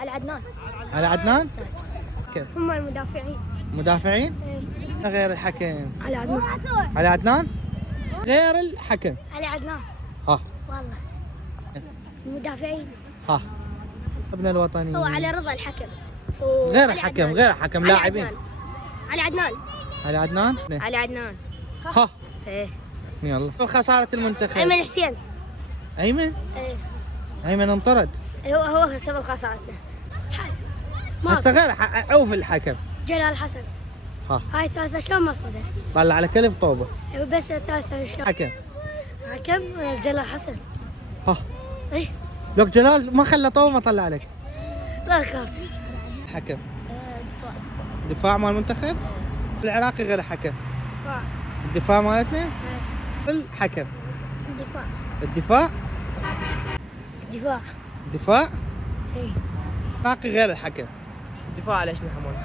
على عدنان. على عدنان؟ كيف؟ هم المدافعين. مدافعين؟ إيه. غير الحكم. على عدنان. على عدنان؟ غير الحكم. على عدنان. ها والله. المدافعين. ها ابن الوطني. هو على رضا الحكم. غير الحكم، غير الحكم، لاعبين. على عدنان. على عدنان؟ على عدنان. ها ايه. يلا. خسارة المنتخب. ايمن حسين. ايمن؟ ايه. ايمن انطرد. هو سبب خسارتنا. هسه غير عوف الحكم. جلال حسن. ها هاي ثالثة شلون ما صدق؟ طلع على كلب طوبه. بس ثالثة شلون؟ حكم. حكم جلال حسن. ها ايه. لك جلال ما خلى طوبه ما طلع عليك. لا كارت. حكم. دفاع. دفاع مال المنتخب. العراقي غير حكم. دفاع. الدفاع مالتنا. الحكم. دفاع. الدفاع. دفاع. دفاع. ايه. العراقي غير الحكم. الدفاع على شنو حماس؟